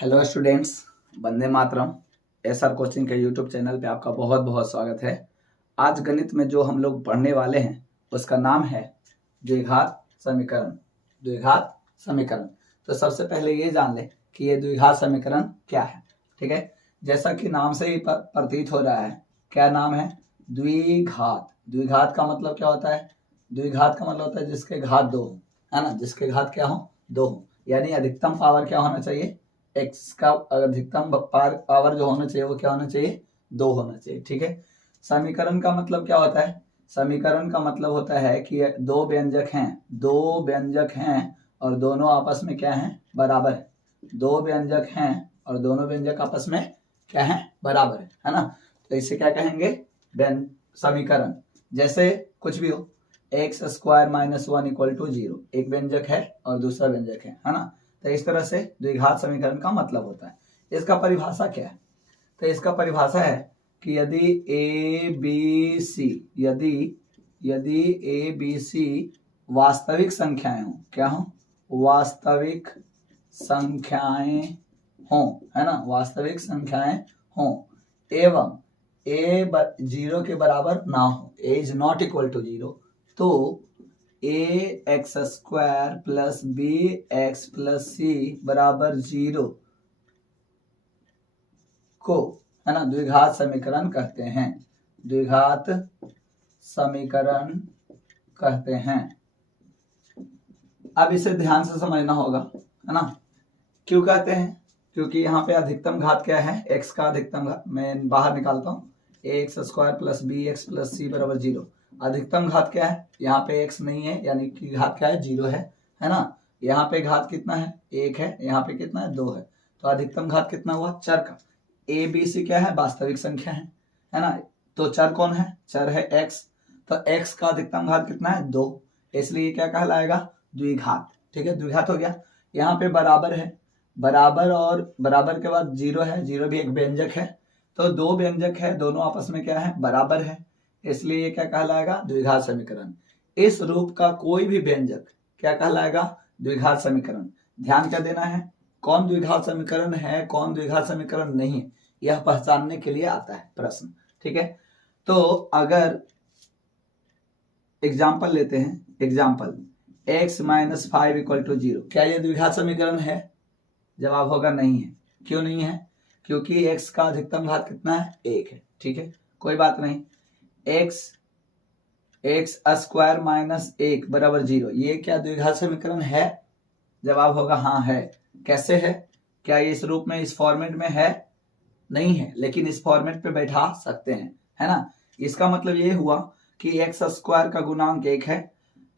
Hello students, Vande Mataram. SR coaching के YouTube channel पे आपका बहुत बहुत स्वागत है। आज गणित में जो हम लोग पढ़ने वाले हैं उसका नाम है द्विघात समीकरण। द्विघात समीकरण। तो सबसे पहले ये जान ले कि ये द्विघात समीकरण क्या है। ठीक है, जैसा कि नाम से ही प्रतीत हो रहा है, क्या नाम है? द्विघात। द्विघात का मतलब क्या होता है? द्विघात का मतलब होता है जिसके घात दो हो, है ना। जिसके घात क्या हो? दो हो, यानी अधिकतम पावर क्या होना चाहिए? एक्स का अधिकतम पावर जो होना चाहिए वो क्या होना चाहिए? दो होना चाहिए। ठीक है। समीकरण का मतलब क्या होता है? समीकरण का मतलब होता है कि दो व्यंजक हैं और दोनों आपस में क्या है? बराबर है। दो व्यंजक हैं और दोनों व्यंजक आपस में क्या है? बराबर है ना। तो इसे क्या कहेंगे? समीकरण। जैसे कुछ भी हो, x square minus one equal to zero, एक व्यंजक है और दूसरा व्यंजक है ना। तो इस तरह से द्विघात समीकरण का मतलब होता है। इसका परिभाषा क्या है? तो इसका परिभाषा है कि यदि ए बी सी वास्तविक संख्याएं हो, क्या हो? वास्तविक संख्याएं हो, है ना। वास्तविक संख्याएं हो एवं ए जीरो के बराबर ना हो, a is not equal to zero, तो a x square plus b x plus c बराबर जीरो को, है ना, द्विघात समीकरण कहते हैं। द्विघात समीकरण कहते हैं। अब इसे ध्यान से समझना होगा, है ना। क्यों कहते हैं? क्योंकि यहाँ पे अधिकतम घात क्या है? एक्स का अधिकतम घात मैं बाहर निकालता हूँ, a x square plus b x plus c बराबर जीरो। अधिकतम घात क्या है? यहाँ पे x नहीं है, यानी कि घात क्या है? जीरो है ना। यहाँ पे घात कितना है? एक है। यहाँ पे कितना है? दो है। तो अधिकतम घात कितना हुआ? चर का। ए बी सी क्या है? वास्तविक संख्या है ना। तो चर कौन है? चर है x। तो x का अधिकतम घात कितना है? दो, इसलिए क्या कहलाएगा? द्विघात। ठीक है, द्विघात हो गया। यहाँ पे बराबर है, बराबर और बराबर के बाद जीरो है, जीरो भी एक व्यंजक है। तो दो व्यंजक है, दोनों आपस में क्या है? बराबर है, इसलिए ये क्या कहलाएगा? द्विघात समीकरण। इस रूप का कोई भी व्यंजक क्या कहलाएगा? द्विघात समीकरण। ध्यान क्या देना है? कौन द्विघात समीकरण है, कौन द्विघात समीकरण नहीं है, यह पहचानने के लिए आता है प्रश्न। ठीक है, तो अगर एग्जाम्पल लेते हैं, example x minus five equal to zero, क्या यह द्विघात समीकरण है? जवाब होगा नहीं है। क्यों नहीं है? क्योंकि x का अधिकतम घात कितना है? एक है। ठीक है, कोई बात नहीं। एक्स स्क्वायर माइनस एक बराबर जीरो, ये क्या द्विघात समीकरण है? जवाब होगा हाँ है। कैसे है? क्या ये इस रूप में, इस फॉर्मेट में है? नहीं है, लेकिन इस फॉर्मेट पे बैठा सकते हैं, है ना। इसका मतलब ये हुआ कि एक्स स्क्वायर का गुणांक एक है,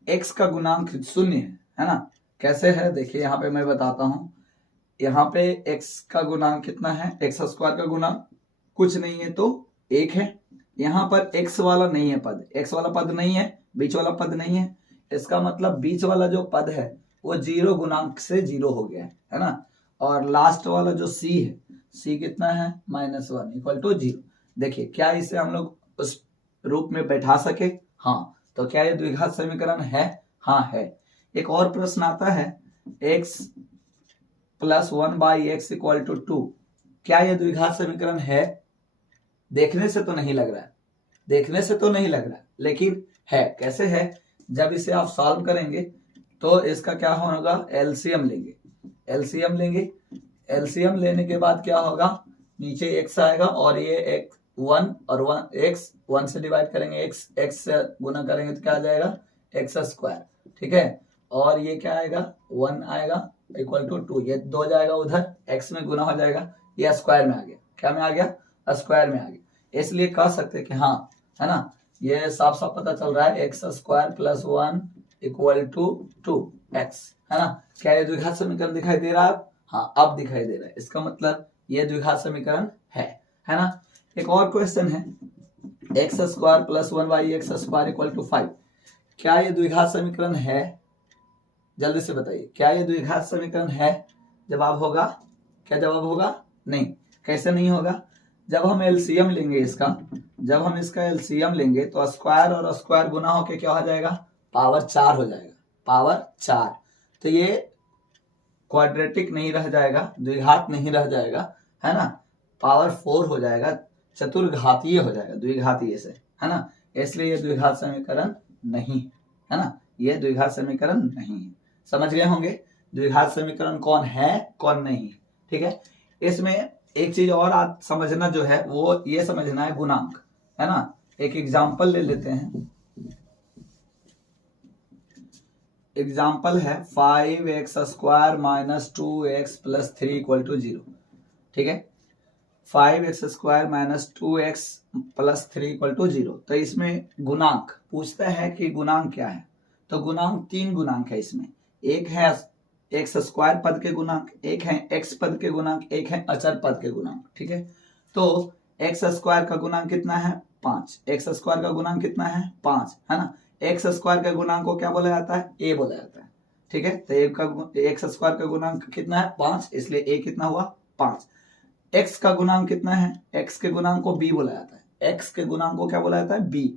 एक्स का गुणांक शून्य है ना। कैसे है? देखिए यहाँ पे मैं बताता हूँ। यहाँ पे एक्स का गुणांक कितना है? एक्स स्क्वायर का गुणांक कुछ नहीं है तो एक है। यहाँ पर x वाला नहीं है पद, x वाला पद नहीं है, बीच वाला पद नहीं है। इसका मतलब बीच वाला जो पद है वो जीरो गुणांक से जीरो हो गया है ना। और लास्ट वाला जो c है, c कितना है? Minus one equal to zero. देखिए, क्या इसे हम लोग उस रूप में बैठा सके? हाँ। तो क्या ये द्विघात समीकरण है? हाँ है। एक और प्रश्न आता है, x plus one by x equal to two, क्या ये द्विघात समीकरण है? देखने से तो नहीं लग रहा है, लेकिन है। कैसे है? जब इसे आप सॉल्व करेंगे तो इसका क्या होगा? एलसीएम लेंगे लेने के बाद क्या होगा? नीचे x आएगा और ये एक वन और वन, x वन से डिवाइड करेंगे, x से गुना करेंगे तो क्या आ जाएगा? X square. ठीक है, और ये क्या आएगा? वन आएगा इक्वल टू टू, ये दो जाएगा उधर, x में गुना हो जाएगा, ये स्क्वायर में आ गया। क्या में आ गया? स्क्वायर में आ गया। इसलिए कह सकते हैं कि हाँ, है ना, ये साफ साफ पता चल रहा है x square plus one equal to two x, है ना। क्या ये द्विघात समीकरण दिखाई दे रहा है? हाँ, अब दिखाई दे रहा है। इसका मतलब ये द्विघात समीकरण है ना। एक और क्वेश्चन है, x square plus one y x square equal to five, क्या ये द्विघात समीकरण है? जल्दी से बताइए, क्या ये द्विघात समीकरण है? जवाब होगा क्या? जवाब होगा नहीं। कैसे नहीं होगा? जब हम एलसीएम लेंगे इसका एलसीएम लेंगे तो स्क्वायर और स्क्वायर गुना होके क्या हो जाएगा? पावर चार हो जाएगा, पावर चार। तो ये क्वाड्रेटिक नहीं रह जाएगा, द्विघात नहीं रह जाएगा, है ना, पावर 4 हो जाएगा, चतुर्घातीय हो जाएगा द्विघातीय से, है ना, इसलिए ये द्विघात समीकरण नहीं है ना, ये द्विघात समीकरण नहीं है। समझ गए होंगे द्विघात समीकरण कौन है कौन नहीं, ठीक है। इसमें एक चीज और आज समझना जो है वो ये समझना है गुणांक, है ना। एक एग्जाम्पल ले लेते हैं, एग्जाम्पल है 5x² - 2x + 3 = 0, ठीक है। 5x² - 2x + 3 = 0। तो इसमें गुणांक पूछता है कि गुणांक क्या है, तो गुणांक 3 गुणांक है इसमें, एक है x² पद के गुणांक, एक है x पद के गुणांक, एक है अचर पद के गुणांक, ठीक है। तो x² का गुणांक कितना है 5, x² का गुणांक कितना है 5, है ना। x² के गुणांक को क्या बोला जाता है a बोला जाता है, ठीक है। तो x² का गुणांक कितना है 5, इसलिए a कितना हुआ 5। x का गुणांक कितना है, x के गुणांक को b बोला जाता है, x के गुणांक को क्या बोला जाता है b,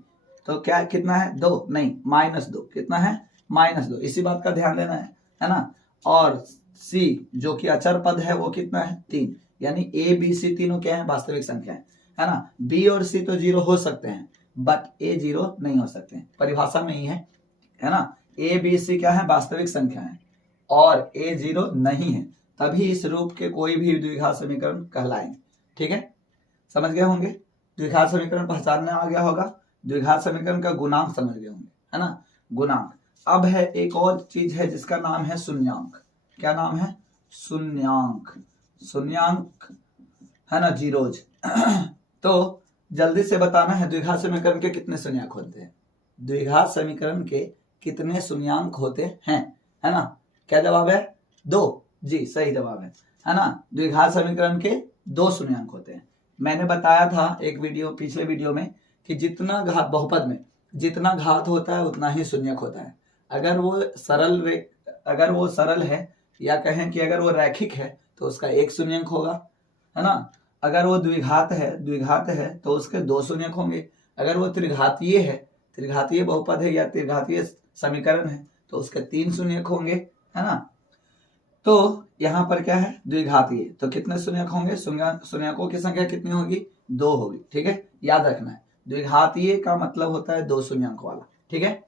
तो क्या कितना है 2, नहीं -2, कितना है -2, इसी बात का ध्यान देना है ना। और c जो कि अचर पद है वो कितना है 3, यानी a b c तीनों क्या है वास्तविक संख्या है ना। b और c तो 0 हो सकते हैं बट a 0 नहीं हो सकते हैं, परिभाषा में ही है ना। a b c क्या है वास्तविक संख्या है और a 0 नहीं है, तभी इस रूप के कोई भी द्विघात समीकरण कहलाएंगे, ठीक है। समझ गए होंगे, द्विघात समीकरण पहचानना आ गया होगा, द्विघात समीकरण का गुणांक समझ गए होंगे, है ना, गुणांक। अब है एक और चीज है जिसका नाम है शून्यांक। क्या नाम है, शून्यांक, शून्यांक है ना, जीरोज। तो जल्दी से बताना है द्विघात समीकरण के कितने शून्यांक होते हैं, द्विघात समीकरण के कितने शून्यांक होते हैं, है ना। क्या जवाब है 2, जी सही जवाब है ना। द्विघात समीकरण के 2 शून्यांक होते हैं। मैंने बताया था एक वीडियो, पिछले वीडियो में, कि जितना घात बहुपद में जितना घात होता है उतना ही शून्यक होता है। अगर वो सरल है या कहें कि अगर वो रैखिक है तो उसका 1 शून्यक होगा, है ना। अगर वो द्विघात है तो उसके 2 शून्यक होंगे। अगर वो त्रिघातीय है, त्रिघातीय बहुपद है या त्रिघातीय समीकरण है तो उसके 3 शून्यक होंगे, है ना। तो यहाँ पर क्या है द्विघातीय, तो कितने शून्यक होंगे, शून्यकों की संख्या कितनी होगी 2 होगी, ठीक है। याद रखना है द्विघातीय का मतलब होता है 2 शून्यक वाला, ठीक है।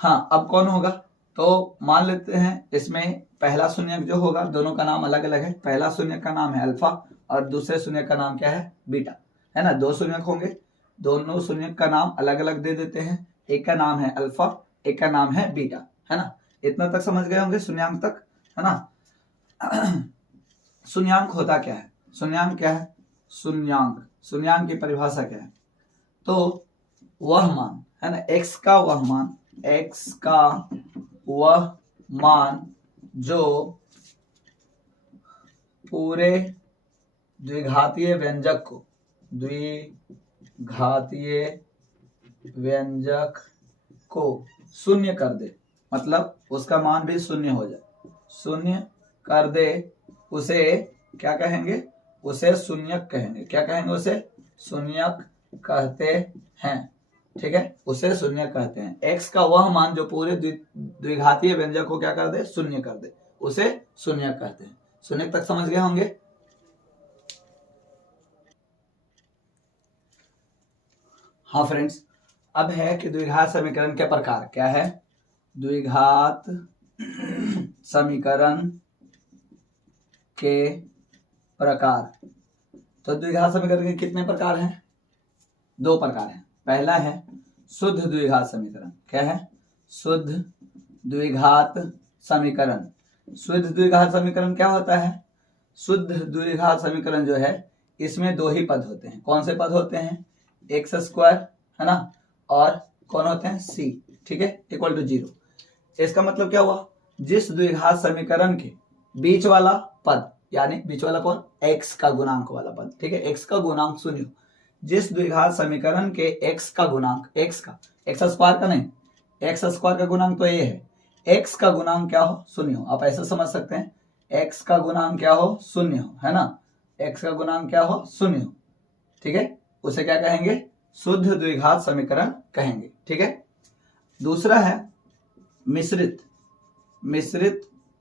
हाँ, अब कौन होगा, तो मान लेते हैं इसमें पहला शून्यक जो होगा, दोनों का नाम अलग अलग है, पहला शून्यक का नाम है अल्फा और दूसरे शून्यक का नाम क्या है बीटा, है ना। 2 शून्यक होंगे, दोनों शून्यक का नाम अलग अलग दे देते हैं, एक का नाम है अल्फा, एक का नाम है बीटा, है ना। इतना तक समझ गए होंगे शून्यांक तक, है ना। शून्यांक होता क्या है, शून्यांक क्या है, शून्यांक की परिभाषा क्या है, तो वह मान, है ना, x का वह मान जो पूरे द्विघातीय व्यंजक को शून्य कर दे, मतलब उसका मान भी शून्य हो जाए, शून्य कर दे, उसे क्या कहेंगे, उसे शून्यक कहेंगे। क्या कहेंगे, उसे शून्यक कहते हैं, ठीक है, उसे शून्यक कहते हैं। x का वह मान जो पूरे द्विघातीय व्यंजक को क्या कर दे, शून्य कर दे, उसे शून्यक कहते हैं। शून्यक तक समझ गए होंगे। हाँ फ्रेंड्स, अब है कि द्विघात समीकरण के प्रकार क्या है, द्विघात समीकरण के प्रकार। तो द्विघात समीकरण के कितने प्रकार हैं, 2 प्रकार हैं। पहला है शुद्ध द्विघात समीकरण। क्या है, शुद्ध द्विघात समीकरण। शुद्ध द्विघात समीकरण क्या होता है, शुद्ध द्विघात समीकरण जो है इसमें 2 ही पद होते हैं। कौन से पद होते हैं, x², है ना, और कौन होते हैं c, ठीक है, = 0। इसका मतलब क्या हुआ, जिस द्विघात समीकरण के बीच वाला पद, यानी बीच वाला कौन, x का गुणांक वाला पद, ठीक है, x का गुणांक 0 हो, जिस द्विघात समीकरण के x का गुणांक, x स्क्वायर का नहीं, x स्क्वायर का गुणांक तो ये है, x का गुणांक क्या हो 0 हो। आप ऐसे समझ सकते हैं, x का गुणांक क्या हो 0 हो, है ना, x का गुणांक क्या हो 0 हो, ठीक है, उसे क्या कहेंगे, शुद्ध द्विघात समीकरण कहेंगे, ठीक है। दूसरा है मिश्रित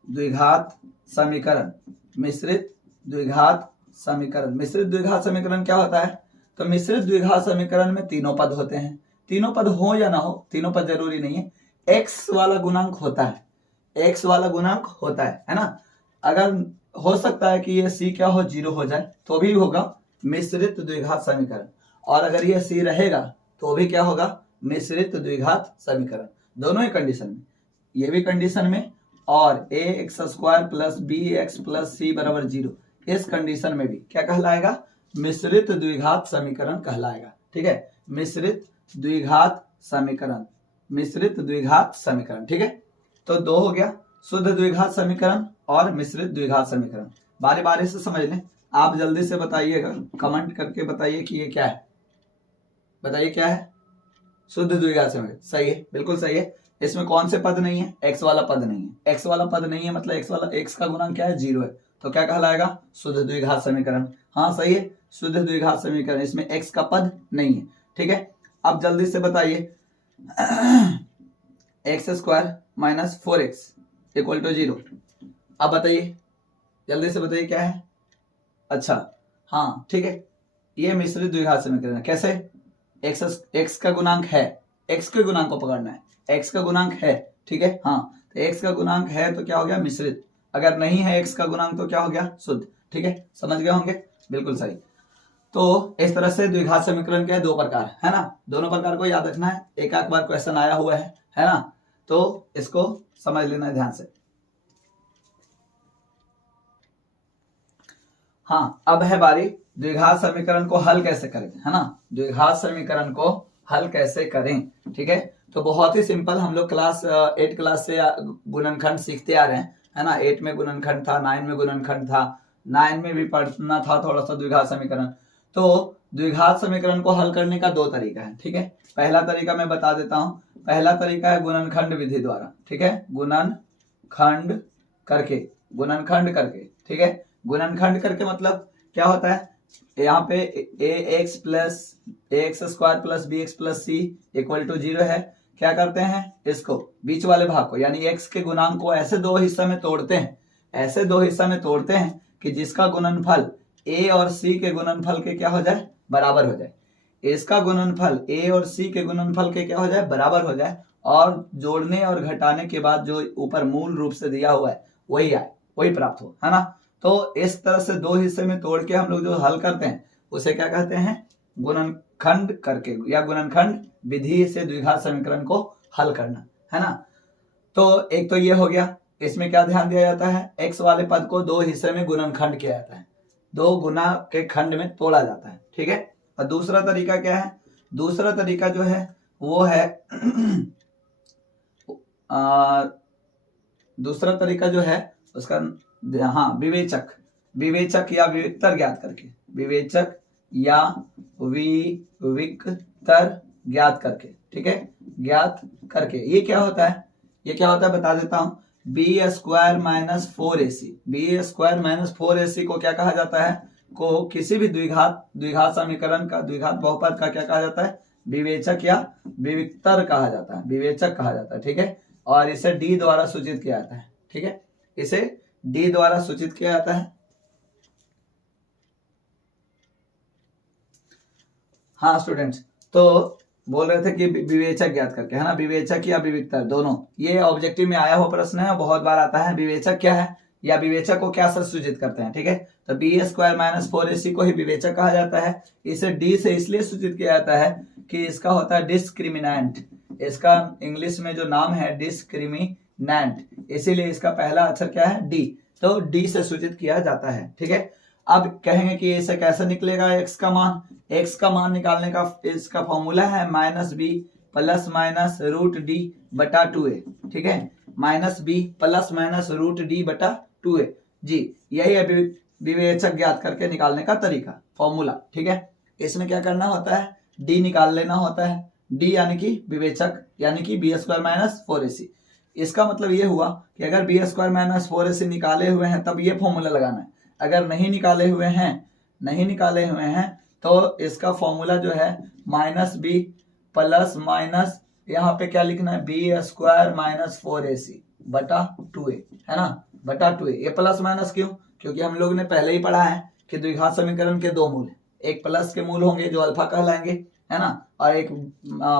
द्विघात समीकरण, मिश्रित द्विघात समीकरण। मिश्रित द्विघात समीकरण क्या होता है? तो मिश्रित द्विघात समीकरण में तीनों पद होते हैं। तीनों पद हो या ना हो, तीनों पद जरूरी नहीं है, एक्स वाला गुणांक होता है, एक्स वाला गुणांक होता है ना। अगर हो सकता है कि ये सी क्या हो, 0 हो जाए तो भी होगा मिश्रित द्विघात समीकरण, और अगर ये सी रहेगा तो भी क्या होगा, मिश्रित द्विघात समीकरण। दोनों ही कंडीशन में, ये भी कंडीशन में और a x square plus b x plus c बराबर 0, इस कंडीशन में भी क्या कहलाएगा, मिश्रित द्विघात समीकरण कहलाएगा। ठीक है, मिश्रित द्विघात समीकरण, मिश्रित द्विघात समीकरण। ठीक है, तो दो हो गया, शुद्ध द्विघात समीकरण और मिश्रित द्विघात समीकरण। बारी बारी से समझ लें। आप जल्दी से बताइएगा, कमेंट करके बताइए कि ये क्या है, बताइए क्या है, शुद्ध द्विघात समीकरण। सही है, बिल्कुल सही है। इसमें कौन से पद नहीं है, एक्स वाला पद नहीं है। एक्स वाला पद नहीं है मतलब एक्स का गुणांक क्या है, 0 है, तो क्या कहलाएगा, शुद्ध द्विघात समीकरण। हाँ सही है, शुद्ध द्विघात समीकरण, इसमें एक्स का पद नहीं है। ठीक है, अब जल्दी से बताइए, x square minus 4x equal to 0। अब बताइए, जल्दी से बताइए क्या है। अच्छा हाँ ठीक है, ये मिश्रित द्विघात समीकरण है। कैसे, एक्स का गुणांक है, एक्स के गुणांक को पकड़ना है, एक्स का गुणांक है। ठीक है, हाँ तो एक्स का गुणांक है तो क्या हो गया, मिश्रित। अगर नहीं है एक्स का गुणांक तो क्या हो गया, शुद्ध। ठीक है, समझ गए होंगे, बिल्कुल सही। तो इस तरह से द्विघात समीकरण के दो प्रकार है ना, दोनों प्रकार को याद रखना है, एक एक बार क्वेश्चन आया हुआ है ना, तो इसको समझ लेना है ध्यान से। हाँ अब है बारी द्विघात समीकरण को हल कैसे करें, है ना, द्विघात समीकरण को हल कैसे करें। ठीक है, तो बहुत ही सिंपल, हम लोग क्लास 8 क्लास से गुणनखंड सीखते आ रहे हैं, है ना। 8 में गुणनखंड था, 9 में गुणनखंड था, 9 में भी पढ़ना था थोड़ा सा द्विघात समीकरण। तो द्विघात समीकरण को हल करने का दो तरीका है। ठीक है, पहला तरीका मैं बता देता हूं, पहला तरीका है गुणनखंड विधि द्वारा। ठीक है, गुणनखंड करके, गुणनखंड करके। ठीक है, गुणनखंड करके मतलब क्या होता है, यहाँ पे a x plus a x square plus b x plus c equal to 0 है। क्या करते हैं, इसको बीच वाले भाग को यानी एक्स के गुणांक को ऐसे दो हिस्सा में तोड़ते हैं, ऐसे दो हिस्सा में तोड़ते हैं कि जिसका गुणनफल ए और सी के गुणनफल के क्या हो जाए, बराबर हो जाए। इसका गुणनफल ए और सी के गुणनफल के क्या हो जाए, बराबर हो जाए, और जोड़ने और घटाने के बाद जो ऊपर मूल रूप से दिया हुआ है वही आए, वही प्राप्त हो, है ना। तो इस तरह से दो हिस्से में तोड़ के हम लोग जो हल करते हैं उसे क्या कहते हैं, गुणनखंड करके या गुणनखंड विधि से द्विघात समीकरण को हल करना, है ना। तो एक तो ये हो गया, इसमें क्या ध्यान दिया जाता है, एक्स वाले पद को दो हिस्से में गुणनखंड किया जाता है, दो गुना के खंड में तोड़ा जाता है। ठीक है, और दूसरा तरीका क्या है, दूसरा तरीका जो है वो है दूसरा तरीका जो है उसका, हाँ विवेचक, विवेचक या विविक्तर ज्ञात करके, विवेचक या विविक्तर ज्ञात करके। ठीक है, ज्ञात करके ये क्या होता है, ये क्या होता है बता देता हूं, b square minus 4ac, b square minus 4ac को क्या कहा जाता है, को किसी भी द्विघात समीकरण का, द्विघात बहुपद का क्या कहा जाता है, विवेचक या विविक्तर कहा जाता है, विवेचक कहा जाता है। ठीक है, और इसे डी द्वारा सूचित किया जाता है। ठीक है, इसे डी द्वारा सूचित किया जाता है। हाँ स्टूडेंट्स, तो बोल रहे थे कि विवेचक ज्ञात करके, है ना, विवेचक या विविक्तर दोनों, ये ऑब्जेक्टिव में आया हुआ प्रश्न है, बहुत बार आता है। विवेचक क्या है या विवेचक को क्या सूचित करते हैं। ठीक है, तो बी स्क्वायर माइनस 4ac को ही विवेचक कहा जाता है। इसे डी से इसलिए सूचित किया जाता है कि इसका होता है डिस्क्रिमिनेंट, इसका इंग्लिश में जो नाम है डिस्क्रिमिनेंट, इसीलिए इसका पहला अक्षर क्या है, डी, तो डी से सूचित किया जाता है। ठीक है, अब कहेंगे कि इसे कैसे निकलेगा एक्स का मान, एक्स का मान निकालने का इसका फॉर्मूला है minus b plus minus root d बटा 2a। ठीक है, minus b plus minus root d बटा 2a, जी यही है विवेचक ज्ञात करके निकालने का तरीका, फॉर्मूला। ठीक है, इसमें क्या करना होता है, डी निकाल लेना होता है, डी यानी कि विवेचक यानी कि बी स्क्वायर माइनस 4ac। इसका मतलब ये हुआ कि अगर बी स्क्वायर माइनस 4ac निकाले हुए हैं तब ये फॉर्मूला लगाना है, अगर नहीं निकाले हुए हैं तो इसका फॉर्मूला जो है माइनस बी प्लस माइनस यहाँ पे क्या लिखना है, बी स्क्वायर माइनस 4ac बटा 2a, है ना, बटा 2a। ये प्लस माइनस क्यों? क्योंकि हम लोग ने पहले ही पढ़ा है कि द्विघात समीकरण के दो मूल हैं, एक प्लस के मूल होंगे जो अल्फा कहलाएंगे, है ना, और एक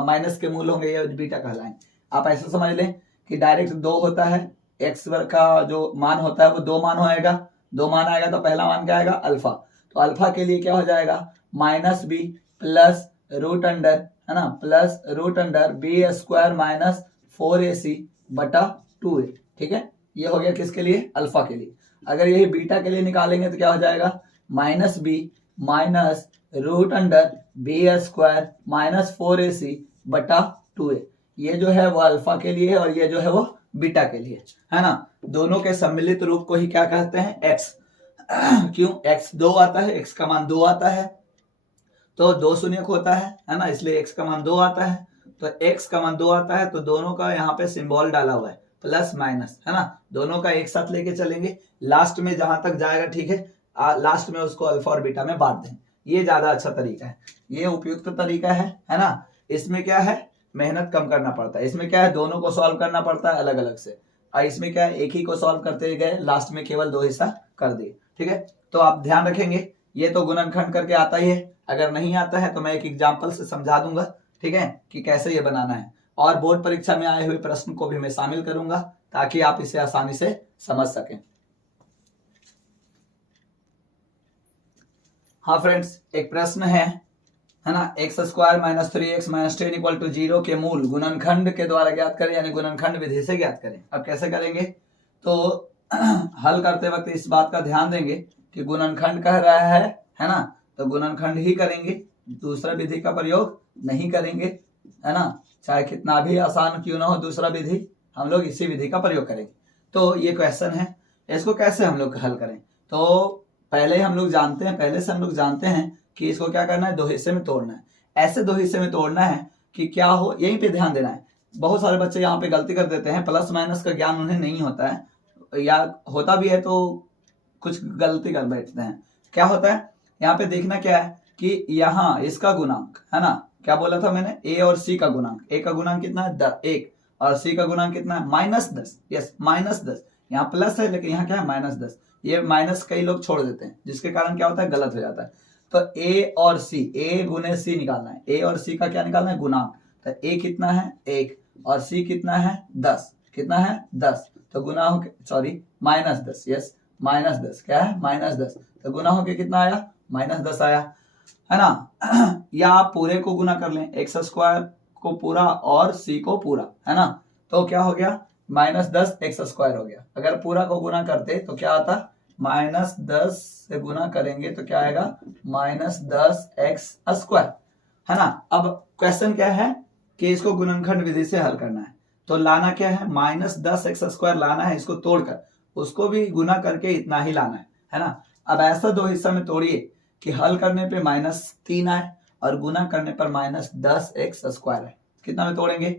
माइनस के मूल होंगे ये बीटा कहलाएंगे। आप ऐसे समझ लें कि डायरेक्ट 2 होता है, एक्स का जो मान होता है वो 2 मान होएगा, 2 मान आएगा तो पहला मान क्या आएगा? अल्फा। तो अल्फा के लिए क्या हो जाएगा? Minus b plus root under, है ना, plus root under b square minus 4ac बटा 2a। ठीक है, ये हो गया किसके लिए? अल्फा के लिए। अगर यही बीटा के लिए निकालेंगे तो क्या हो जाएगा? Minus b minus root under b square minus 4ac बटा 2a। ये जो है वो अल्फा के लिए है और ये जो है वो बीटा के लिए, है ना। दोनों के सम्मिलित रूप को ही क्या कहते हैं? एक्स। क्यों? एक्स 2 आता है, एक्स का मान 2 आता है, तो 2 शून्य होता है ना, इसलिए एक्स का मान 2 आता है। तो एक्स का मान 2 आता है तो दोनों का यहाँ पे सिंबल डाला हुआ है प्लस माइनस, है ना, दोनों का एक साथ लेके चलेंगे, लास्ट में जहां तक जाएगा, ठीक है, लास्ट में उसको अल्फा और बीटा में बांट दें। ये ज्यादा अच्छा तरीका है, ये उपयुक्त तरीका है ना। इसमें क्या है? मेहनत कम करना पड़ता है। इसमें क्या है? दोनों को सॉल्व करना पड़ता है अलग अलग से, और इसमें क्या है? एक ही को सॉल्व करते गए, लास्ट में केवल 2 हिस्सा कर दिए। ठीक है, तो आप ध्यान रखेंगे, ये तो गुणनखंड करके आता ही है। अगर नहीं आता है तो मैं एक एग्जाम्पल से समझा दूंगा, ठीक है, कि कैसे ये बनाना है, और बोर्ड परीक्षा में आए हुए प्रश्न को भी मैं शामिल करूंगा ताकि आप इसे आसानी से समझ सकें। हाँ फ्रेंड्स, एक प्रश्न है ना, x square minus 3x minus 10 equal to 0 के मूल गुणनखंड के द्वारा ज्ञात करें, यानी गुणनखंड विधि से ज्ञात करें। अब कैसे करेंगे? तो हल करते वक्त इस बात का ध्यान देंगे कि गुणनखंड कह रहा है ना, तो गुणनखंड ही करेंगे, दूसरा विधि का प्रयोग नहीं करेंगे, है ना, चाहे कितना भी आसान क्यों ना हो दूसरा विधि, हम लोग इसी विधि का प्रयोग करेंगे। तो ये क्वेश्चन है, इसको कैसे हम लोग हल करें? तो पहले हम लोग जानते हैं, पहले से हम लोग जानते हैं कि इसको क्या करना है? 2 हिस्से में तोड़ना है। ऐसे 2 हिस्से में तोड़ना है कि क्या हो, यहीं पे ध्यान देना है। बहुत सारे बच्चे यहाँ पे गलती कर देते हैं, प्लस माइनस का ज्ञान उन्हें नहीं होता है, या होता भी है तो कुछ गलती कर बैठते हैं। क्या होता है यहाँ पे? देखना क्या है कि यहाँ इसका गुणांक, है ना, क्या बोला था मैंने? ए और सी का गुणांक, ए का गुणांक कितना है? 1, और सी का गुणांक कितना है? -10। यस, -10। यहाँ प्लस है लेकिन यहाँ क्या है? -10। ये माइनस कई लोग छोड़ देते हैं, जिसके कारण क्या होता है? गलत हो जाता है। तो ए और सी, ए गुने सी निकालना है, ए और सी का क्या निकालना है? गुणांक। तो ए कितना है? 1, और सी कितना है? 10। कितना है? 10। तो गुना हो के, सॉरी, -10, यस, -10, क्या है? -10। तो गुना होके कितना आया? -10 आया, है ना। या आप पूरे को गुना कर लें, एक्स स्क्वायर को पूरा और सी को पूरा, है ना, तो क्या हो गया? -10 एक्स स्क्वायर हो गया। अगर पूरा को गुना करते तो क्या आता? -10 से गुना करेंगे तो क्या आएगा? -10 एक्स स्क्वायर, है ना। अब क्वेश्चन क्या है कि इसको गुणनखंड विधि से हल करना है। तो लाना क्या है? -10 एक्स स्क्वायर लाना है, इसको तोड़कर उसको भी गुना करके इतना ही लाना है ना। अब ऐसा 2 हिस्सा में तोड़िए कि हल करने पे -3 आए और गुना करने पर -10 एक्स स्क्वायर है। कितना में तोड़ेंगे?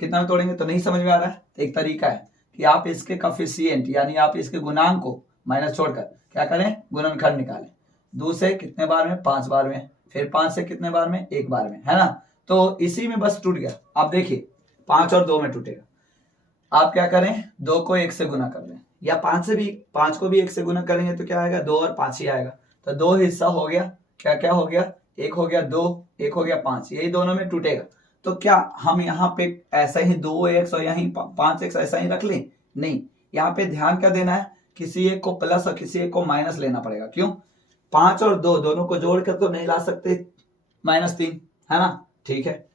कितना में तोड़ेंगे? तो नहीं समझ में आ रहा है। तो एक तरीका है कि आप इसके कोफिशिएंट, यानी आप इसके गुणांक को माइनस छोड़कर क्या करें? गुणनखंड निकालें। 2 से कितने बार में? 5 बार में। फिर 5 से कितने बार में? 1 बार में, है ना। तो इसी में बस टूट गया। आप देखिए 5 और 2 में टूटेगा। आप क्या करें? 2 को 1 से गुना कर लें, या 5 को भी 1 से गुना करेंगे तो क्या आएगा? 2 और 5 ही आएगा। तो 2 हिस्सा हो गया। क्या क्या हो गया? 1 हो गया 2, 1 हो गया 5, यही दोनों में टूटेगा। तो क्या हम यहाँ पे ऐसा ही 2x और यहीं 5x ऐसा ही रख लें? नहीं, यहाँ पे ध्यान क्या देना है? किसी एक को प्लस और किसी एक को माइनस लेना पड़ेगा। क्यों? 5 और 2 दोनों को जोड़कर तो नहीं ला सकते -3, है ना। ठीक है,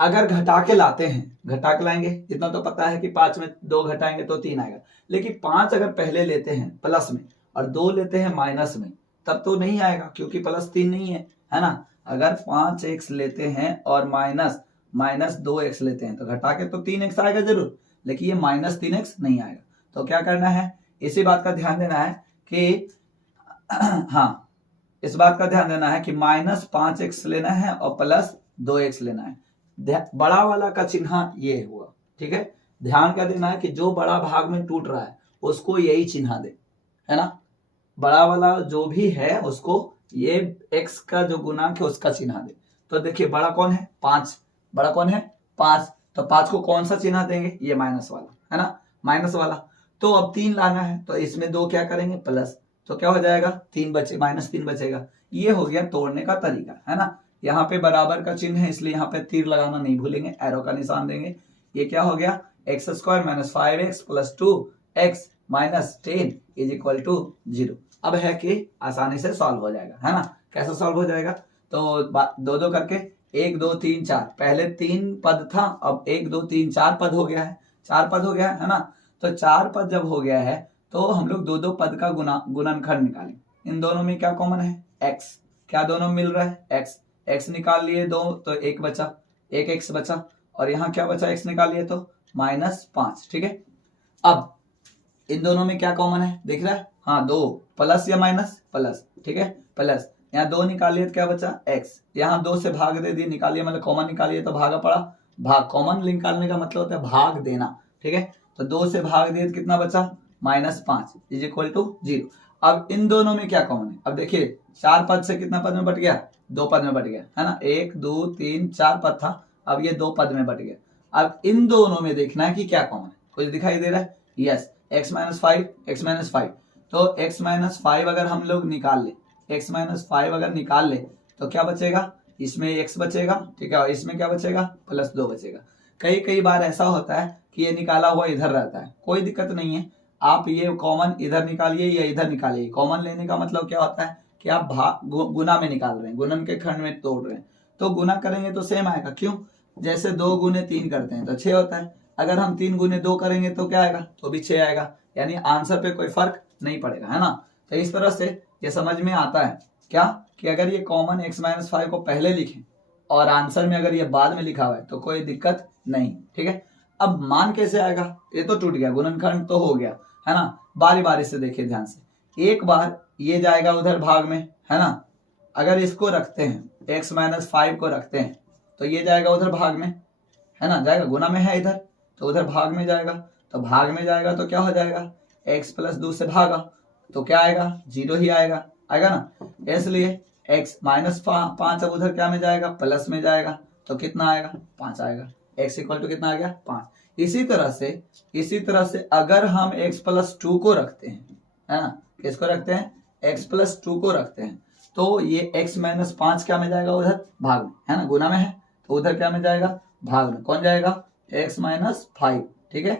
अगर घटा के लाते हैं, घटा के लाएंगे, इतना तो पता है कि 5 में 2 घटाएंगे तो 3 आएगा। लेकिन 5 अगर पहले लेते हैं प्लस में और 2 लेते हैं माइनस में, तब तो नहीं आएगा, क्योंकि +3 नहीं है ना। अगर 5x लेते हैं और माइनस 2x लेते हैं तो घटा के तो 3x आएगा जरूर, लेकिन ये -3x नहीं आएगा। तो क्या करना है? इसी बात का ध्यान देना है कि हाँ, इस बात का ध्यान देना है कि -5x लेना है और +2x लेना है। बड़ा वाला का चिन्ह ये हुआ, ठीक है। ध्यान क्या देना है कि जो बड़ा भाग में टूट रहा है उसको यही चिन्ह दे, है ना। बड़ा वाला जो भी है उसको ये x का जो गुणांक है उसका चिन्ह दे। तो देखिए बड़ा कौन है? 5। बड़ा कौन है? 5। तो 5 को कौन सा चिन्ह देंगे? ये माइनस वाला, है ना, माइनस वाला। तो अब 3 लाना है, तो इसमें 2 क्या करेंगे प्लस, तो क्या हो जाएगा 3 बचे, -3 बचेगा। ये हो गया तोड़ने का तरीका, है ना। यहाँ पे बराबर का चिन्ह है इसलिए यहाँ पे तीर लगाना नहीं भूलेंगे, एरो का निशान देंगे। ये क्या हो गया x² - 5x + 2x - 10 = 0। अब है कि आसानी से सॉल्व हो जाएगा, है ना। कैसे सॉल्व हो जाएगा, तो दो दो करके 1 2 3 4, पहले 3 पद था, अब 1 2 3 4 पद हो गया है, 4 पद हो गया है ना। तो 4 पद जब हो गया है तो हम लोग दो दो पद का गुणनखंड निकालें। इन दोनों में क्या कॉमन है x, क्या दोनों मिल रहा है x निकाल लिए 2 तो 1 बचा, 1x बचा, और यहाँ क्या बचा x निकाल लिए तो -5, ठीक है। अब इन दोनों में क्या कॉमन है दिख रहा है, हाँ 2 प्लस या माइनस, प्लस, ठीक है प्लस, यहाँ 2 निकालिए तो क्या बचा x, यहाँ 2 से भाग दे दिए, निकालिए मतलब कॉमन निकालिए तो भागा पड़ा, भाग कॉमन निकालने का मतलब होता है भाग देना, ठीक है। तो 2 से भाग दिए तो कितना बचा -5 = 0। अब इन दोनों में क्या कॉमन है, अब देखिए 4 पद से कितना पद में बट गया, 2 पद में बट गया, है ना। 1 2 3 4 पद था, अब ये 2 पद में बट गया। अब इन दोनों में देखना है कि क्या कॉमन है, कुछ दिखाई दे रहा है, यस x - 5 तो x - 5 अगर हम लोग निकाल ले, x - 5 अगर निकाल ले तो क्या बचेगा, इसमें x बचेगा, ठीक है, और इसमें क्या बचेगा +2 बचेगा। कई बार ऐसा होता है कि ये निकाला हुआ इधर रहता है, कोई दिक्कत नहीं है, आप ये कॉमन इधर निकालिए या इधर निकालिए। कॉमन लेने का मतलब क्या होता है कि आप गुना में निकाल रहे हैं, गुणन के खंड में तोड़ रहे हैं, तो गुना करेंगे तो सेम आएगा। क्यों, जैसे 2 × 3 करते हैं तो 6 होता है, अगर हम 3 × 2 करेंगे तो क्या आएगा, तो भी 6 आएगा, यानी आंसर पे कोई फर्क नहीं पड़ेगा, है ना। तो इस तरह से ये समझ में आता है क्या कि अगर ये कॉमन x - 5 को पहले लिखें और आंसर में अगर ये बाद में लिखा हुआ है तो कोई दिक्कत नहीं, ठीक है। अब मान कैसे आएगा, ये तो टूट गया, गुणनखंड तो हो गया, है ना। बारी बारी से देखिए ध्यान से, एक बार ये जाएगा उधर भाग में, है ना। अगर इसको रखते हैं x - 5 को रखते हैं तो ये जाएगा उधर भाग में, है ना, जाएगा, गुना में है इधर तो उधर भाग में जाएगा, तो भाग में जाएगा तो क्या हो जाएगा x + 2 से भागा तो क्या आएगा 0 ही आएगा ना। इसलिए x - 5 अब उधर क्या में जाएगा प्लस में जाएगा, तो कितना आएगा 5 आएगा, x = कितना आ गया 5। इसी तरह से अगर हम x + 2 को रखते हैं, है ना, किसको रखते हैं x + 2 को रखते हैं, तो ये x - 5 क्या में जाएगा उधर भाग में, है ना, गुना में है तो उधर क्या में जाएगा भाग में, कौन जाएगा x - 5, ठीक है।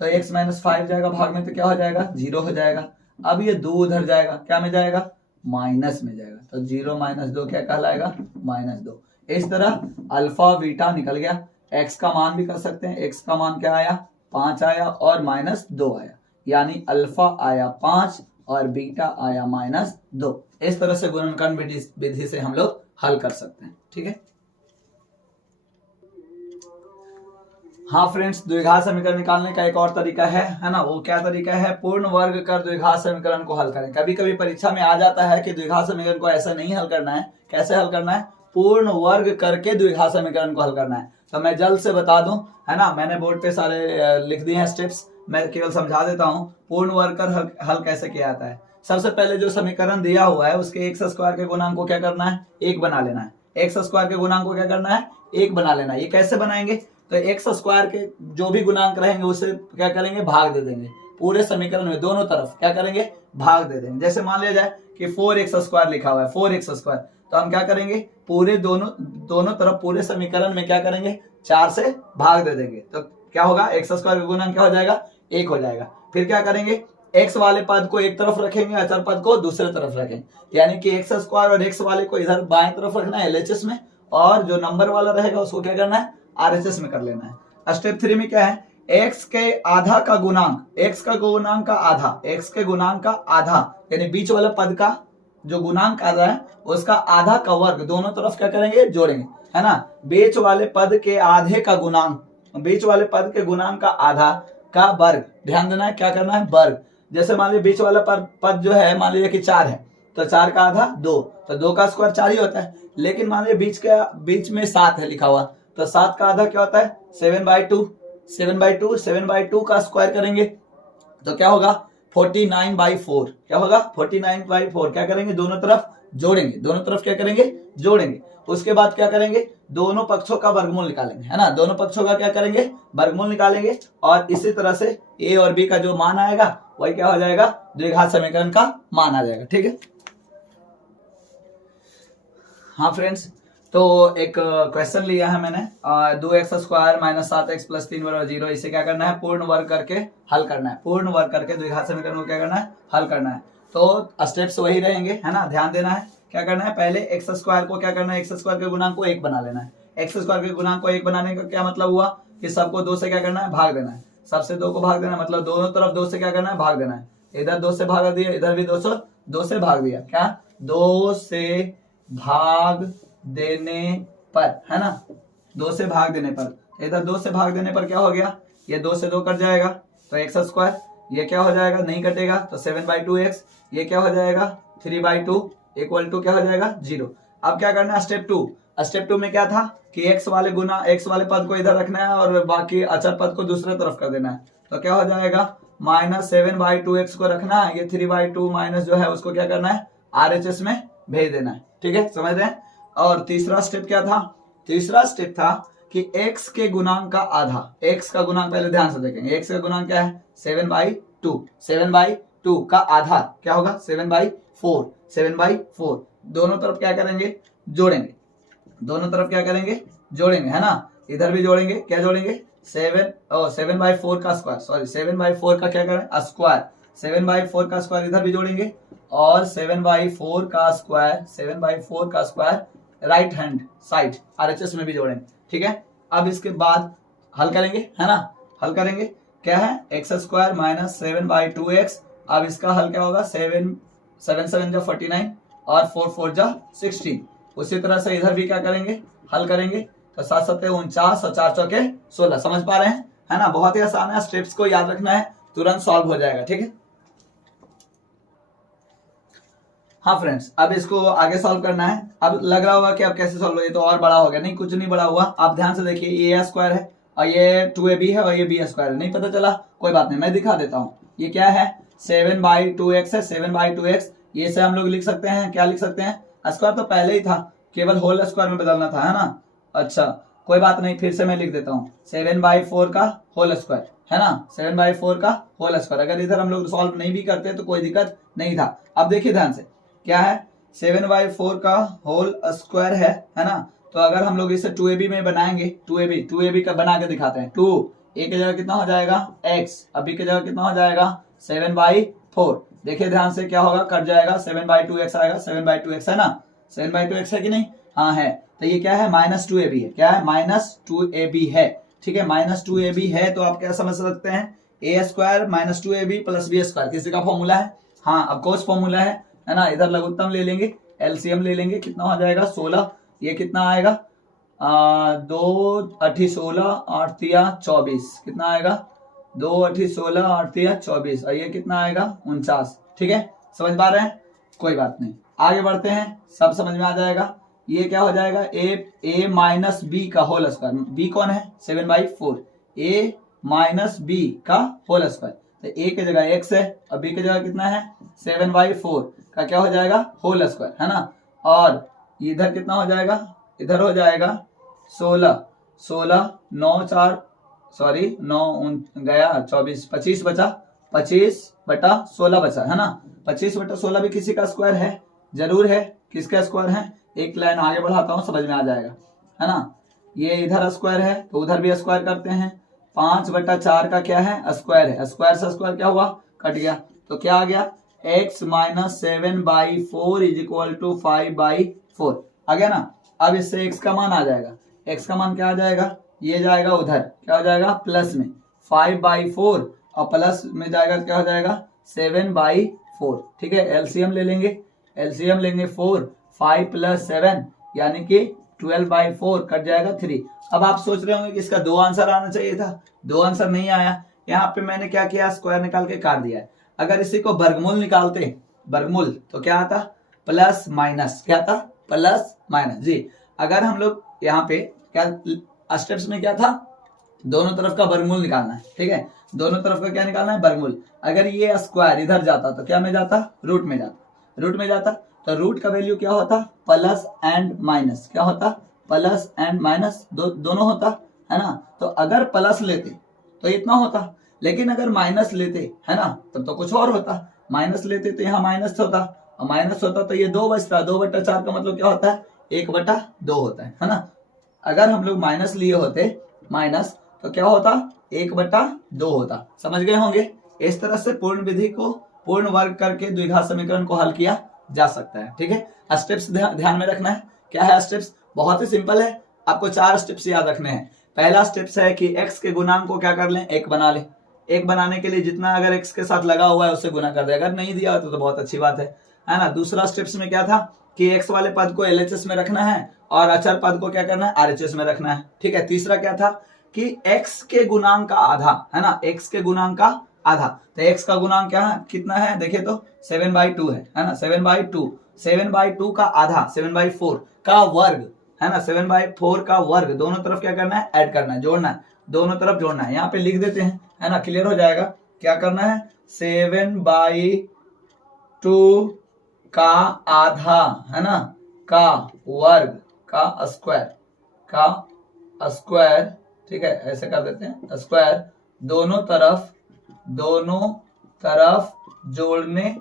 तो x - 5 जाएगा भाग में तो क्या हो जाएगा 0 हो जाएगा। अब ये 2 उधर जाएगा, क्या में जाएगा माइनस में जाएगा, तो 0 - 2 क्या कहलाएगा -2। इस तरह अल्फा बीटा निकल गया। x का मान भी कर सकते हैं, x का मान क्या आया 5 आया और -2 आया, यानी अल्फा आया 5 और बीटा आया -2। इस तरह से गुणनखंड विधि से हम लोग हल कर सकते हैं, ठीक है। हाँ फ्रेंड्स, द्विघात समीकरण निकालने का एक और तरीका है ना, वो क्या तरीका है, पूर्ण वर्ग कर द्विघात समीकरण को हल करें। कभी कभी परीक्षा में आ जाता है कि द्विघात समीकरण को ऐसा नहीं हल करना है, कैसे हल करना है, पूर्ण वर्ग करके द्विघात समीकरण को हल करना है। तो मैं जल्द से बता दूं, है ना, मैंने बोर्ड पे सारे लिख दिए हैं स्टेप्स, मैं केवल समझा देता हूँ पूर्ण वर्ग कर हल कैसे किया जाता है। सबसे पहले जो समीकरण दिया हुआ है उसके x² के गुणांक को क्या करना है 1 बना लेना है, x² के गुणांक को क्या करना है 1 बना लेना है। ये कैसे बनाएंगे, तो x² के जो भी गुणांक रहेंगे उसे क्या करेंगे भाग दे देंगे, पूरे समीकरण में दोनों तरफ क्या करेंगे भाग दे देंगे। जैसे मान लिया जाए कि 4x² लिखा हुआ है 4x², तो हम क्या करेंगे पूरे दोनों तरफ पूरे समीकरण में क्या करेंगे 4 से भाग दे देंगे, तो क्या होगा x² का गुणांक क्या हो जाएगा 1 हो जाएगा। फिर क्या करेंगे x वाले पद को एक तरफ रखेंगे, अचर पद को दूसरे तरफ रखेंगे, यानी कि x² और x वाले को इधर बाएं तरफ रखना है LHS में, और जो नंबर वाला रहेगा उसको क्या करना है RHS में कर लेना है। स्टेप 3 में क्या है, x के आधा का गुणांक, x का गुणांक का आधा, x के गुणांक का आधा यानी बीच वाले पद का जो गुणांक आ रहा है उसका आधा का वर्ग दोनों तरफ क्या करेंगे जोड़ेंगे, है ना। बीच वाले पद के आधे का गुणांक, बीच वाले पद के गुणांक का आधा का वर्ग, ध्यान देना है क्या करना है वर्ग। जैसे मान लीजिए बीच वाला पद जो है मान लीजिए कि 4 है, तो 4 का आधा 2, तो 2 का स्क्वायर 4 ही होता है। लेकिन मान लीजिए बीच में 7 है लिखा हुआ, तो 7 का आधा क्या होता है 7/2 का स्क्वायर करेंगे तो क्या होगा 49/4 क्या होगा 49/4 क्या करेंगे दोनों तरफ जोड़ेंगे, दोनों तरफ क्या करेंगे जोड़ेंगे। उसके बाद क्या करेंगे दोनों पक्षों का वर्गमूल निकालेंगे, है ना, दोनों पक्षों का क्या करेंगे वर्गमूल निकालेंगे। और इसी तरह से ए और बी का जो मान आएगा वही क्या हो जाएगा द्विघात समीकरण का मान आ जाएगा। ठीक है, हाँ फ्रेंड्स, तो एक क्वेश्चन लिया है मैंने 2x² - 7x + 3 = 0। इसे क्या करना है पूर्ण वर्ग करके हल करना है, पूर्ण वर्ग करके द्विघात समीकरण को क्या करना है हल करना है। तो स्टेप्स वही रहेंगे, है ना, ध्यान देना है। क्या करना है पहले x² को क्या करना है x² के गुणांक को 1 बना लेना है। x² के गुणांक को 1 बनाने का क्या मतलब हुआ कि सबको 2 से क्या करना है भाग देना है, सबसे 2 को भाग देना है, मतलब दोनों तरफ 2 से क्या करना है भाग देना है। इधर 2 से भाग दिया, इधर भी 2 से भाग दिया, क्या 2 से भाग देने पर, है ना, 2 से भाग देने पर, इधर 2 से भाग देने पर क्या हो गया ये 2 से 2 कट जाएगा तो x², ये क्या हो जाएगा नहीं कटेगा तो 7/2x, ये क्या हो जाएगा 3/2 = क्या हो जाएगा 0। अब क्या करना है स्टेप 2, स्टेप 2 में क्या था कि x वाले पद को इधर रखना है और बाकी अचर पद को दूसरे तरफ कर देना है। तो क्या हो जाएगा -7/2x को रखना है, ये 3/2 माइनस जो है उसको क्या करना है RHS में भेज देना है। ठीक है, समझ रहे हैं। और तीसरा स्टेप क्या था, तीसरा स्टेप था कि x के गुणांक का आधा, x का गुणांक पहले ध्यान से देखेंगे, x का गुणांक क्या है 7/2, 7/2 का आधा क्या होगा 7/4, 7/4 दोनों तरफ क्या करेंगे जोड़ेंगे, दोनों तरफ क्या करेंगे जोड़ेंगे, है ना, इधर भी जोड़ेंगे, क्या जोड़ेंगे 7/4 का स्क्वायर, सॉरी 7/4 का क्या करें स्क्वायर, 7/4 का स्क्वायर इधर भी जोड़ेंगे और 7/4 का square right hand side RHS में भी जोड़ेंगे। ठीक है, अब इसके बाद हल करेंगे, है ना, हल करेंगे क्या है x² - 7/2x। अब इसका हल क्या होगा 7 7 = 49 और 4 4 = 16। उसी तरह से इधर भी क्या करेंगे हल करेंगे तो 7 7 49 और 4 4 16। समझ पा रहे हैं, है ना, बहुत ही आसान है, स्टेप्स को याद रखना है, तुरंत सॉल्व हो जाएगा। ठीक है, हाँ फ्रेंड्स, अब इसको आगे सॉल्व करना है। अब लग रहा होगा कि अब कैसे सॉल्व हो, ये तो और बड़ा हो गया, नहीं कुछ नहीं बड़ा हुआ। आप ध्यान से देखिए ये a² है और ये 2ab है और ये b² है, नहीं पता चला कोई बात नहीं, मैं दिखा देता हूँ। ये क्या है 7/2x है, 7/2x, ये से हम लोग लिख सकते हैं, क्या लिख सकते हैं स्क्वायर तो पहले ही था, केवल होल स्क्वायर में बदलना था, है ना। अच्छा कोई बात नहीं, फिर से मैं लिख देता हूँ 7/4 का होल स्क्वायर, है ना, 7/4 का होल स्क्वायर। अगर इधर हम लोग सॉल्व नहीं भी करते तो कोई दिक्कत नहीं था। अब देखिए ध्यान से क्या है 7/4 का होल स्क्वायर है ना, तो अगर हम लोग इसे 2ab में बनाएंगे, 2ab का बना के दिखाते हैं। 2 a की जगह कितना हो जाएगा x, अब b की जगह कितना हो जाएगा 7/4। देखिए ध्यान से क्या होगा कट जाएगा 7/2x आएगा, 7/2x है ना, 7/2x है कि नहीं, हाँ है। तो ये क्या है -2ab है, क्या है -2ab है। ठीक है, -2ab है तो आप क्या समझ सकते हैं a² - 2ab + b², किसी का फॉर्मूला है, हाँ अब कोस फॉर्मूला है ना। इधर लघुत्तम ले लेंगे, एलसीएम ले लेंगे, कितना हो जाएगा 16, ये कितना आएगा 2 8 16 8 3 24, कितना आएगा 2 8 16 8 3 24 और ये कितना आएगा 49। ठीक है, समझ पा रहे हैं, कोई बात नहीं, आगे बढ़ते हैं, सब समझ में आ जाएगा। ये क्या हो जाएगा a - b का होल स्क्वायर, b कौन है 7/4, a - b का होल स्क्वायर, तो a की जगह x है और b की जगह कितना है 7/4 का क्या हो जाएगा होल स्क्वायर, है ना। और इधर कितना हो जाएगा, इधर हो जाएगा 16 9 4 सॉरी 9 गया 24, 25 बचा, 25/16 बचा, है ना। 25/16 भी किसी का स्क्वायर है, जरूर है, किसका स्क्वायर है, एक लाइन आगे बढ़ाता हूं समझ में आ जाएगा, है ना। ये इधर स्क्वायर है तो उधर भी स्क्वायर करते हैं, 5/4 का क्या है स्क्वायर है, स्क्वायर से स्क्वायर क्या हुआ कट गया, तो क्या आ गया x - 7/4 = 5/4 आ गया ना। अब इससे x का मान आ जाएगा, x का मान क्या आ जाएगा, ये जाएगा उधर, क्या हो जाएगा प्लस में 5/4 और प्लस में जाएगा क्या हो जाएगा 7/4। ठीक है, एलसीएम ले लेंगे, एलसीएम लेंगे 4, 5 + 7 यानी कि 12/4 कट जाएगा 3। अब आप सोच रहे होंगे कि इसका 2 आंसर आना चाहिए था, 2 आंसर नहीं आया। यहाँ पे मैंने क्या किया स्क्वायर निकाल के काट दिया है। अगर इसी को वर्गमूल निकालते, वर्गमूल तो क्या आता प्लस माइनस, क्या आता प्लस माइनस जी। अगर हम लोग यहाँ पे क्या स्टेप्स में क्या था दोनों तरफ का वर्गमूल निकालना है, ठीक है। दोनों तरफ का क्या निकालना है, वर्गमूल। अगर ये स्क्वायर इधर जाता तो क्या में जाता, रूट में जाता। रूट में जाता तो रूट का वैल्यू क्या होता, प्लस एंड माइनस। क्या होता, प्लस एंड माइनस दोनों होता है ना। तो अगर प्लस लेते तो इतना होता, लेकिन अगर माइनस लेते है ना तब तो कुछ और होता। माइनस लेते तो यहाँ माइनस होता, और माइनस होता तो ये 2 बचता। 2/4 का मतलब क्या होता है, 1/2 होता है ना। अगर हम लोग माइनस लिए होते माइनस तो क्या होता, 1/2 होता। समझ गए होंगे। इस तरह से पूर्ण विधि को पूर्ण वर्ग करके द्विघात समीकरण को हल किया जा सकता है, ठीक है। स्टेप्स ध्यान में रखना है। क्या है स्टेप्स, बहुत ही सिंपल है। आपको 4 स्टेप्स याद रखने हैं। पहला स्टेप्स है कि x के गुणांक को क्या कर लें, 1 बना लें। 1 बनाने के लिए जितना अगर x के साथ लगा हुआ है उससे गुना कर दे। अगर नहीं दिया हो तो बहुत अच्छी बात है ना। दूसरा स्टेप्स में क्या था कि x वाले पद को LHS में रखना है और अचर पद को क्या करना है, RHS में रखना है, ठीक है। तीसरा क्या था कि x के गुणांक का आधा है ना, x के गुणांक का आधा। तो x का गुणांक क्या है, कितना है देखिए तो 7/2 है ना। 7/2, 7/2 का आधा 7/4 का वर्ग है ना। 7/4 का वर्ग दोनों तरफ क्या करना है, ऐड करना है, जोड़ना है, दोनों तरफ जोड़ना है। यहाँ पे लिख देते हैं है ना, क्लियर हो जाएगा। क्या करना है, 7/2 का आधा है ना, का वर्ग का स्क्वायर, ठीक है, ऐसे कर देते हैं स्क्वायर, दोनों तरफ जोड़ने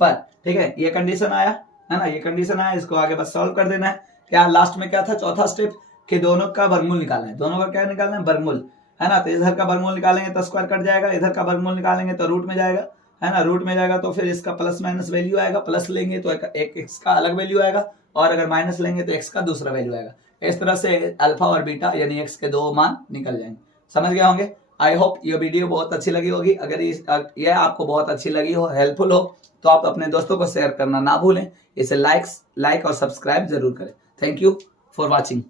पर, ठीक है। ये कंडीशन आया है ना, ये कंडीशन आया। इसको आगे बस सॉल्व कर देना है। क्या लास्ट में क्या था, चौथा स्टेप कि दोनों का वर्गमूल निकालना है। दोनों का क्या निकालना है, वर्गमूल है ना। तो इधर का वर्गमूल निकालेंगे तो स्क्वायर कट जाएगा, इधर का वर्गमूल निकालेंगे तो रूट में जाएगा है ना। रूट में जाएगा तो फिर इसका प्लस माइनस वैल्यू आएगा। प्लस लेंगे तो एक एक्स का अलग वैल्यू आएगा, और अगर माइनस लेंगे तो एक्स का दूसरा वैल्यू आएगा। इस तरह से अल्फा और बीटा यानी एक्स के 2 मान निकल जाएंगे। समझ गए होंगे। आई होप ये वीडियो बहुत अच्छी लगी होगी। अगर ये आपको बहुत अच्छी लगी हो, हेल्पफुल हो, तो आप अपने दोस्तों को शेयर करना ना भूलें। इसे लाइक और सब्सक्राइब जरूर करें। Thank you for watching.